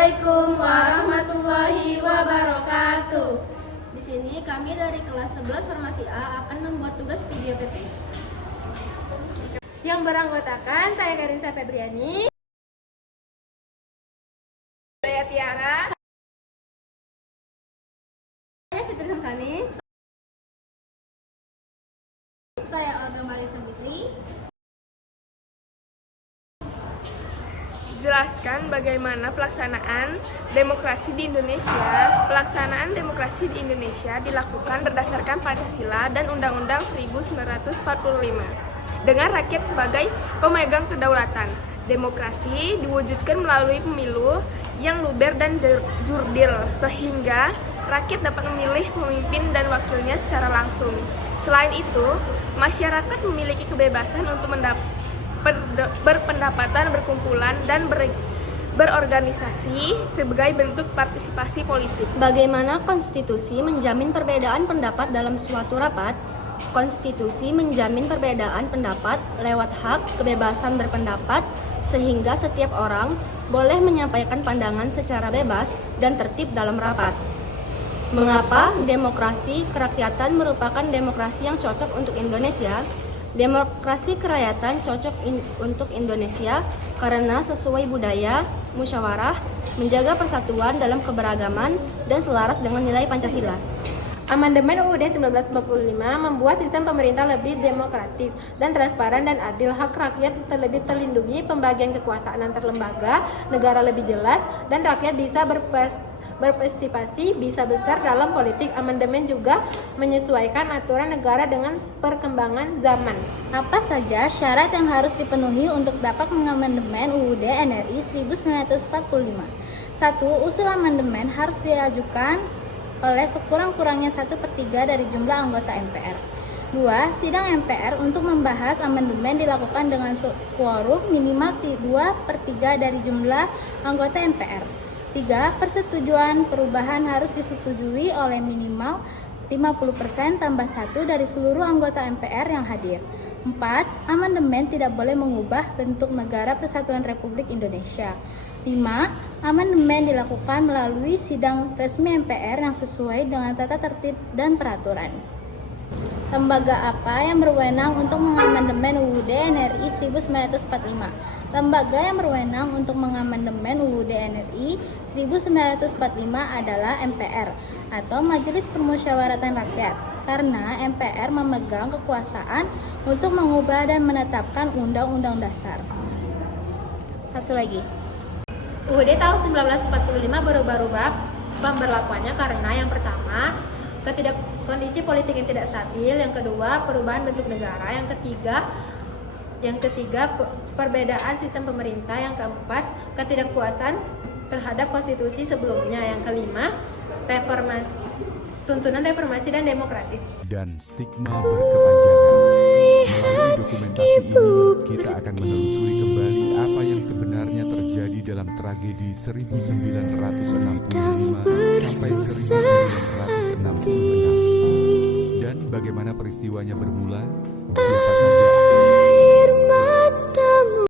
Assalamualaikum warahmatullahi wabarakatuh. Di sini kami dari kelas 11 Farmasi A akan membuat tugas video PP. Yang beranggotakan saya Karinsa Febriani, saya Tiara, Saya Fitri Samsani. Saya Olga Marisa Fitri. jelaskan bagaimana pelaksanaan demokrasi di Indonesia. Pelaksanaan demokrasi di Indonesia dilakukan berdasarkan Pancasila dan Undang-Undang 1945 dengan rakyat sebagai pemegang kedaulatan. Demokrasi diwujudkan melalui pemilu yang luber dan jurdil sehingga rakyat dapat memilih pemimpin dan wakilnya secara langsung. Selain itu, masyarakat memiliki kebebasan untuk berpendapatan, berkumpulan, dan berorganisasi sebagai bentuk partisipasi politik. Bagaimana konstitusi menjamin perbedaan pendapat dalam suatu rapat? Konstitusi menjamin perbedaan pendapat lewat hak kebebasan berpendapat sehingga setiap orang boleh menyampaikan pandangan secara bebas dan tertib dalam rapat. Mengapa demokrasi kerakyatan merupakan demokrasi yang cocok untuk Indonesia? Demokrasi kerakyatan cocok untuk Indonesia karena sesuai budaya, musyawarah, menjaga persatuan dalam keberagaman, dan selaras dengan nilai Pancasila. Amandemen UUD 1945 membuat sistem pemerintah lebih demokratis dan transparan dan adil. Hak rakyat lebih terlindungi, pembagian kekuasaan antar lembaga negara lebih jelas, dan rakyat bisa berpartisipasi bisa besar dalam politik. Amandemen juga menyesuaikan aturan negara dengan perkembangan zaman. Apa saja syarat yang harus dipenuhi untuk dapat mengamandemen UUD NRI 1945? 1. Usul amandemen harus diajukan oleh sekurang-kurangnya 1/3 dari jumlah anggota MPR. 2. Sidang MPR untuk membahas amandemen dilakukan dengan quorum minimal 2/3 dari jumlah anggota MPR. 3. Persetujuan perubahan harus disetujui oleh minimal 50% tambah 1 dari seluruh anggota MPR yang hadir. 4. Amandemen tidak boleh mengubah bentuk negara Persatuan Republik Indonesia. 5. Amandemen dilakukan melalui sidang resmi MPR yang sesuai dengan tata tertib dan peraturan. Lembaga apa yang berwenang untuk mengamandemen UUD NRI 1945? Lembaga yang berwenang untuk mengamandemen UUD NRI 1945 adalah MPR atau Majelis Permusyawaratan Rakyat, karena MPR memegang kekuasaan untuk mengubah dan menetapkan Undang-Undang Dasar. Satu lagi. UUD tahun 1945 berubah-ubah pemberlakuannya karena yang pertama, kondisi politik yang tidak stabil, yang kedua, perubahan bentuk negara, yang ketiga perbedaan sistem pemerintah, yang keempat, ketidakpuasan terhadap konstitusi sebelumnya, yang kelima, tuntunan reformasi dan demokratis. Dan stigma berkepanjangan. Melalui dokumentasi ini, kita akan menelusuri kembali apa yang sebenarnya terjadi dalam tragedi 1965 sampai 1966 dan bagaimana peristiwanya bermula, siapa saja